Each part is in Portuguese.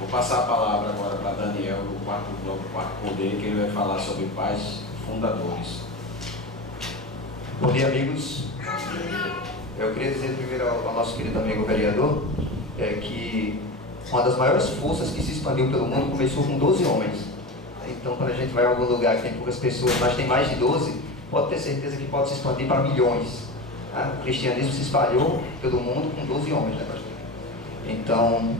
Vou passar a palavra agora para Daniel, do quarto bloco, quarto poder, que ele vai falar sobre pais fundadores. Bom dia, amigos. Eu queria dizer primeiro ao nosso querido amigo vereador que uma das maiores forças que se expandiu pelo mundo começou com 12 homens. Então, quando a gente vai a algum lugar que tem poucas pessoas, mas tem mais de 12, pode ter certeza que pode se expandir para milhões. Tá? O cristianismo se espalhou pelo mundo com 12 homens, né, pastor? Então,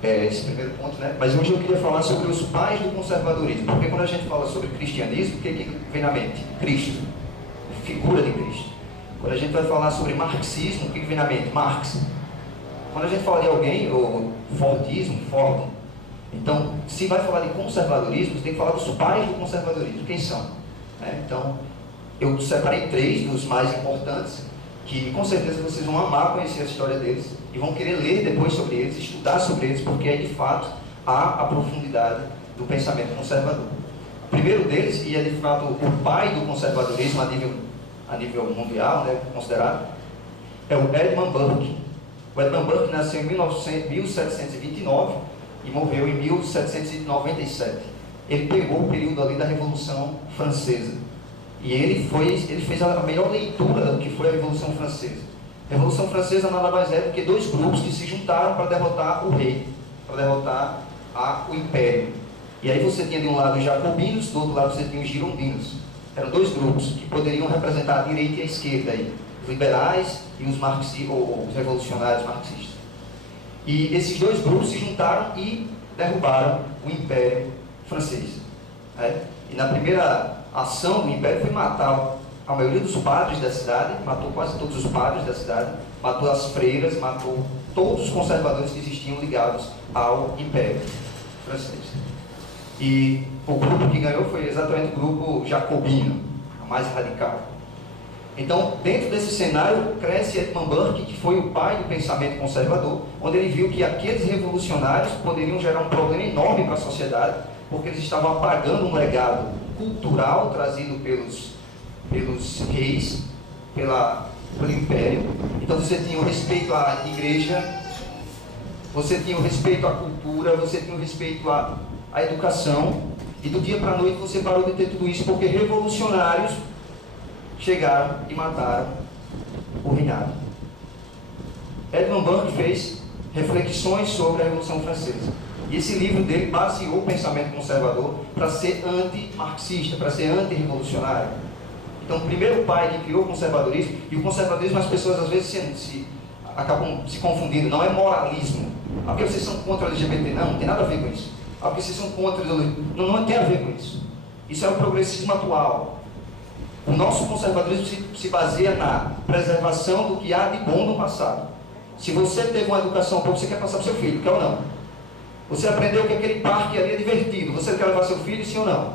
esse primeiro ponto, né? Mas hoje eu queria falar sobre os pais do conservadorismo, porque quando a gente fala sobre cristianismo, o que vem na mente? Cristo, figura de Cristo. Quando a gente vai falar sobre marxismo, o que vem na mente? Marx. Quando a gente fala de alguém, ou Fordismo, Ford. Então, se vai falar de conservadorismo, você tem que falar dos pais do conservadorismo. Quem são? Então, eu separei 3 dos mais importantes, que com certeza vocês vão amar conhecer a história deles e vão querer ler depois sobre eles, estudar sobre eles, porque aí de fato há a profundidade do pensamento conservador. O primeiro deles, e é de fato o pai do conservadorismo a nível mundial, né, considerado, é o Edmund Burke. O Edmund Burke nasceu em 1729 e morreu em 1797. Ele pegou o período ali da Revolução Francesa. E ele fez a melhor leitura do que foi a Revolução Francesa. A Revolução Francesa nada mais é do que 2 grupos que se juntaram para derrotar o rei, para derrotar o império. E aí você tinha de um lado os jacobinos, do outro lado você tinha os girondinos. Eram 2 grupos que poderiam representar a direita e a esquerda, aí, os liberais e os marxistas, ou os revolucionários marxistas. E esses 2 grupos se juntaram e derrubaram o Império Francês. E na primeira ação do Império foi matar a maioria dos padres da cidade, matou quase todos os padres da cidade, matou as freiras, matou todos os conservadores que existiam ligados ao Império Francês. E o grupo que ganhou foi exatamente o grupo jacobino, o mais radical. Então, dentro desse cenário, cresce Edmund Burke, que foi o pai do pensamento conservador, onde ele viu que aqueles revolucionários poderiam gerar um problema enorme para a sociedade, porque eles estavam apagando um legado cultural trazido pelos reis, pelo império. Então você tinha o respeito à igreja, você tinha o respeito à cultura, você tinha o respeito à educação, e do dia para a noite você parou de ter tudo isso porque revolucionários chegaram e mataram o reinado. Edmund Burke fez reflexões sobre a Revolução Francesa. E esse livro dele baseou o pensamento conservador para ser anti-marxista, para ser anti-revolucionário. Então, o primeiro pai que criou o conservadorismo, e o conservadorismo as pessoas às vezes acabam se confundindo, não é moralismo. Ah, porque vocês são contra o LGBT? Não tem nada a ver com isso. Ah, porque vocês são contra... Não tem a ver com isso. Isso é o progressismo atual. O nosso conservadorismo se baseia na preservação do que há de bom no passado. Se você teve uma educação boa, você quer passar para o seu filho, quer ou não? Você aprendeu que aquele parque ali é divertido, você quer levar seu filho, sim ou não?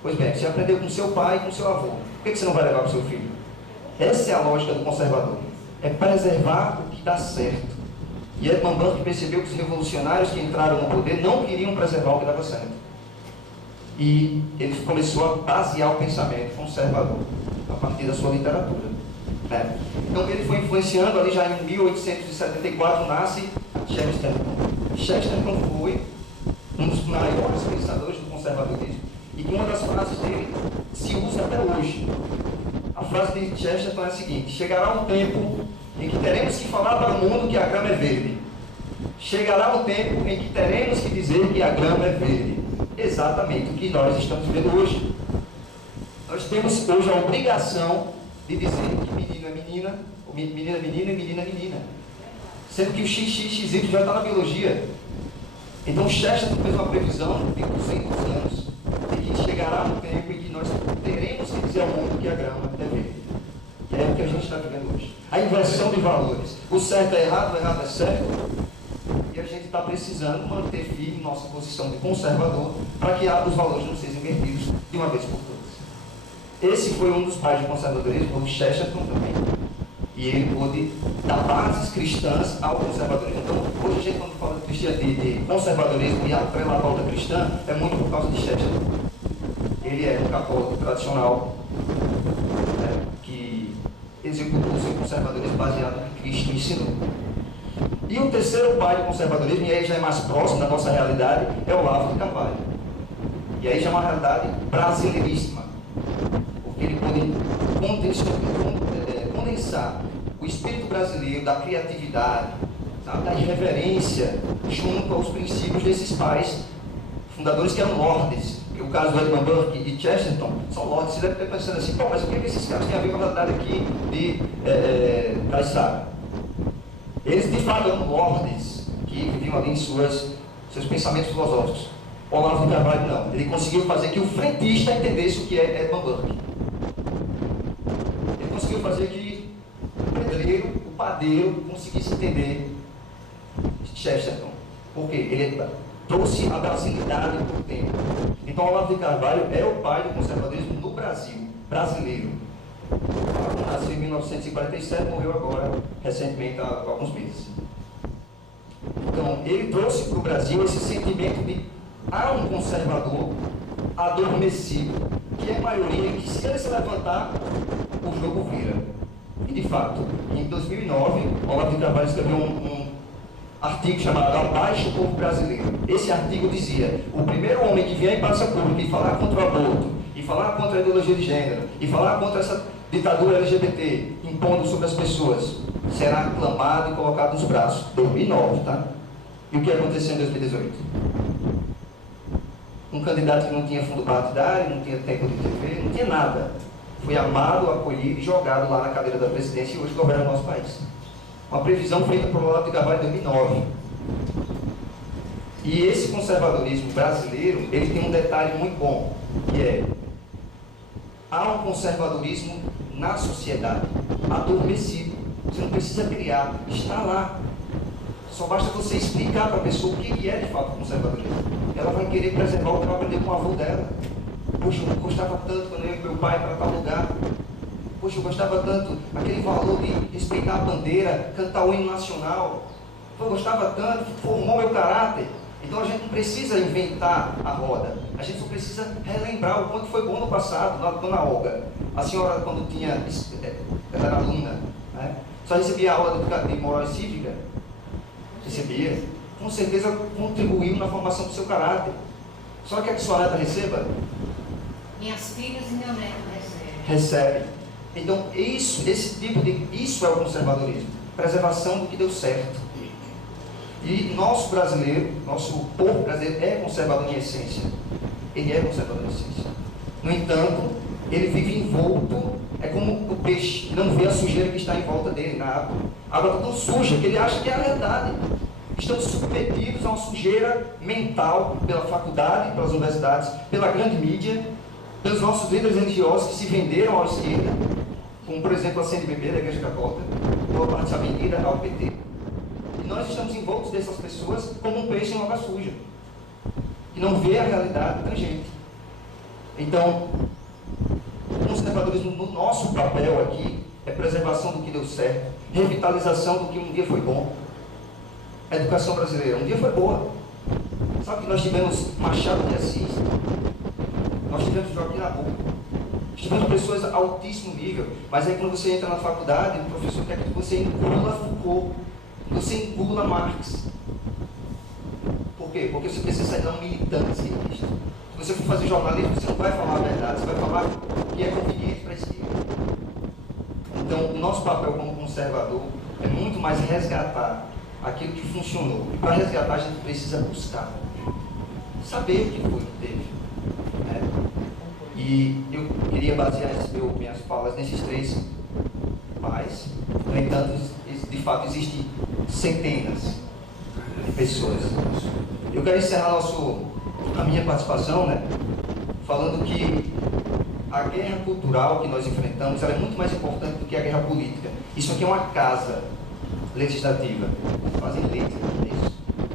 Pois bem, você aprendeu com seu pai e com seu avô. Por que você não vai levar para o seu filho? Essa é a lógica do conservador. É preservar o que dá certo. E Edmund Burke percebeu que os revolucionários que entraram no poder não queriam preservar o que dava certo. E ele começou a basear o pensamento conservador a partir da sua literatura. Né? Então ele foi influenciando, ali já em 1874 nasce Chesterton. Chesterton foi um dos maiores pensadores do conservadorismo e que uma das frases dele se usa até hoje. A frase de Chesterton é a seguinte: chegará um tempo em que teremos que falar para o mundo que a grama é verde. Chegará o tempo em que teremos que dizer que a grama é verde. Exatamente o que nós estamos vendo hoje. Nós temos hoje a obrigação de dizer que menino é menina, menina é menina e menina é menina. Sendo que o XXXY já está na biologia. Então Chesterton fez uma previsão de 200 anos de que chegará um tempo em que nós teremos que dizer ao mundo que a grama é verde. E é o que a gente está vivendo hoje. A inversão de valores. O certo é errado, o errado é certo. E a gente está precisando manter firme nossa posição de conservador para que os valores não sejam invertidos de uma vez por todas. Esse foi um dos pais do conservadorismo, o Chesterton também. E ele pôde dar bases cristãs ao conservadorismo. Então, hoje a gente, quando fala de conservadorismo e atrela a pauta cristã, é muito por causa de Chesterton. Ele é um católico tradicional, né, que executou o seu conservadorismo baseado no que Cristo ensinou. E o terceiro pai do conservadorismo, e aí já é mais próximo da nossa realidade, é o Olavo de Carvalho. E aí já é uma realidade brasileiríssima, porque ele pode condensar o espírito brasileiro da criatividade, sabe, da irreverência, junto aos princípios desses pais fundadores que eram lordes. O caso do Edmund Burke e Chesterton são lordes. Você deve estar pensando assim, pô, mas o que esses caras têm a ver com a realidade aqui de Caissara? Eles de fato eram lordes que viviam ali em seus pensamentos filosóficos. O Olavo de Carvalho não. Ele conseguiu fazer que o frentista entendesse o que é Edmund Burke. Ele conseguiu fazer que o pedreiro, o padeiro, conseguisse entender Chesterton. Por quê? Ele trouxe a brasilidade para o tempo. Então, Olavo de Carvalho é o pai do conservadorismo no Brasil, brasileiro. Nasceu em 1947, morreu agora, recentemente, há alguns meses. Então, ele trouxe para o Brasil esse sentimento de há um conservador adormecido, que é a maioria, que se ele se levantar, o jogo vira. E, de fato, em 2009, Olavo de Carvalho escreveu um artigo chamado Abaixo o Povo Brasileiro. Esse artigo dizia: o primeiro homem que vier em praça pública e falar contra o aborto, e falar contra a ideologia de gênero, e falar contra essa ditadura LGBT impondo sobre as pessoas, será aclamado e colocado nos braços. 2009, tá? E o que aconteceu em 2018? Um candidato que não tinha fundo partidário, não tinha tempo de TV, não tinha nada. Foi amado, acolhido e jogado lá na cadeira da presidência e hoje governa o nosso país. Uma previsão feita por Olavo de Carvalho em 2009. E esse conservadorismo brasileiro, ele tem um detalhe muito bom, que é: há um conservadorismo na sociedade, adormecido. Você não precisa criar, está lá. Só basta você explicar para a pessoa o que é de fato conservadorismo. Ela vai querer preservar o que ela aprendeu com o avô dela. Poxa, eu gostava tanto quando eu ia com meu pai para tal lugar. Poxa, eu gostava tanto, aquele valor de respeitar a bandeira, cantar o hino nacional. Eu gostava tanto, formou meu caráter. Então a gente não precisa inventar a roda. A gente só precisa relembrar o quanto foi bom no passado. Dona Olga, a senhora quando ela era aluna, né, só recebia aula de moral e cívica? Recebia. Com certeza contribuiu na formação do seu caráter. Só que a sua neta receba? Minhas filhas e meu neto recebem. Então, isso é o conservadorismo. Preservação do que deu certo. E nosso brasileiro, nosso povo brasileiro é conservador em essência. Ele é conservador em essência. No entanto, ele vive envolto, é como o peixe, que não vê a sujeira que está em volta dele na água. A água está tão suja que ele acha que é a verdade. Estamos submetidos a uma sujeira mental pela faculdade, pelas universidades, pela grande mídia, pelos nossos líderes religiosos que se venderam à esquerda, como por exemplo a CNBB da Igreja Católica, ou a parte avenida ao PT. E nós estamos envoltos dessas pessoas como um peixe em água suja, que não vê a realidade tangente. Então, o conservadorismo no nosso papel aqui é preservação do que deu certo, revitalização do que um dia foi bom. A educação brasileira um dia foi boa. Sabe que nós tivemos Machado de Assis, nós tivemos Joaquim Nabuco, tivemos pessoas a altíssimo nível, mas aí quando você entra na faculdade, o professor quer que você inclua Foucault, você inclua Marx. Por quê? Porque você precisa sair da militância. Se você for fazer jornalismo, você não vai falar a verdade, você vai falar o que é conveniente para a esquerda. Então, o nosso papel como conservador é muito mais resgatar aquilo que funcionou. E para resgatar, a gente precisa buscar, saber o que foi que teve. Né? E eu queria basear minhas falas nesses três pais. No entanto, de fato, existem centenas de pessoas. Eu quero encerrar a minha participação, né, falando que a guerra cultural que nós enfrentamos ela é muito mais importante do que a guerra política. Isso aqui é uma casa legislativa, fazem leis,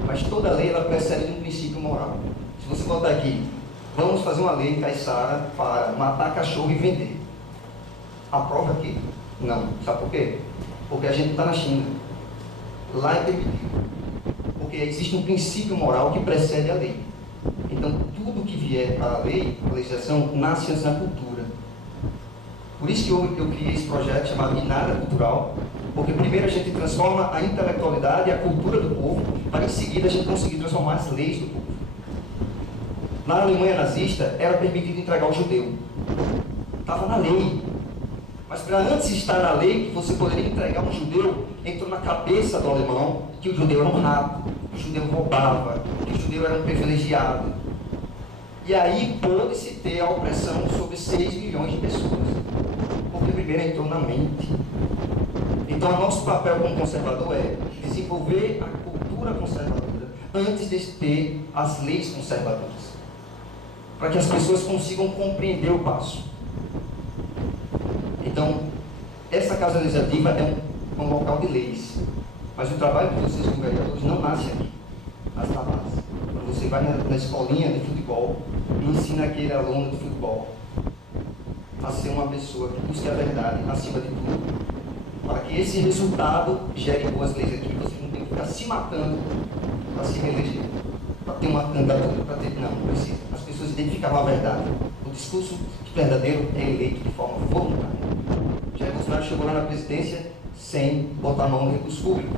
mas toda lei ela precede de um princípio moral. Se você botar aqui, vamos fazer uma lei em Caissara para matar cachorro e vender, aprova aqui? Não. Sabe por quê? Porque a gente está na China, lá é permitido, porque existe um princípio moral que precede a lei. Então tudo que vier para a lei, a legislação, nasce antes da cultura. Por isso que eu criei esse projeto chamado Guinada Cultural, porque primeiro a gente transforma a intelectualidade e a cultura do povo, para em seguida a gente conseguir transformar as leis do povo. Na Alemanha nazista era permitido entregar o judeu. Estava na lei. Mas para antes de estar na lei que você poderia entregar um judeu, entrou na cabeça do alemão que o judeu era um rato, que o judeu roubava, que o judeu era um privilegiado. E aí pôde-se ter a opressão sobre 6 milhões de pessoas. Porque primeiro entrou na mente. Então, o nosso papel como conservador é desenvolver a cultura conservadora antes de ter as leis conservadoras, para que as pessoas consigam compreender o passo. Então, essa Casa Legislativa é um local de leis, mas o trabalho de vocês como vereadores não nasce aqui, mas na base. Quando você vai na escolinha de futebol e ensina aquele aluno de futebol a ser uma pessoa que busque a verdade acima de tudo, para que esse resultado gere boas leis aqui, você não tem que ficar se matando para se reeleger, para ter uma candidatura, para ter... Não precisa. As pessoas identificavam a verdade. O discurso verdadeiro é eleito de forma voluntária. Jair Bolsonaro chegou lá na presidência sem botar a mão no recurso público.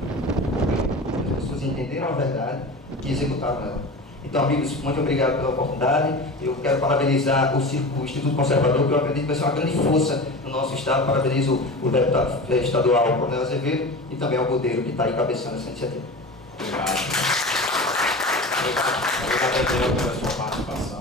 As pessoas entenderam a verdade e executaram ela. Então, amigos, muito obrigado pela oportunidade. Eu quero parabenizar o Instituto Conservador, que eu acredito que vai ser uma grande força no nosso estado. Parabenizo o deputado estadual, Coronel Azevedo, e também ao Godeiro, que está aí cabeçando essa iniciativa. Obrigado. Obrigado pela sua participação.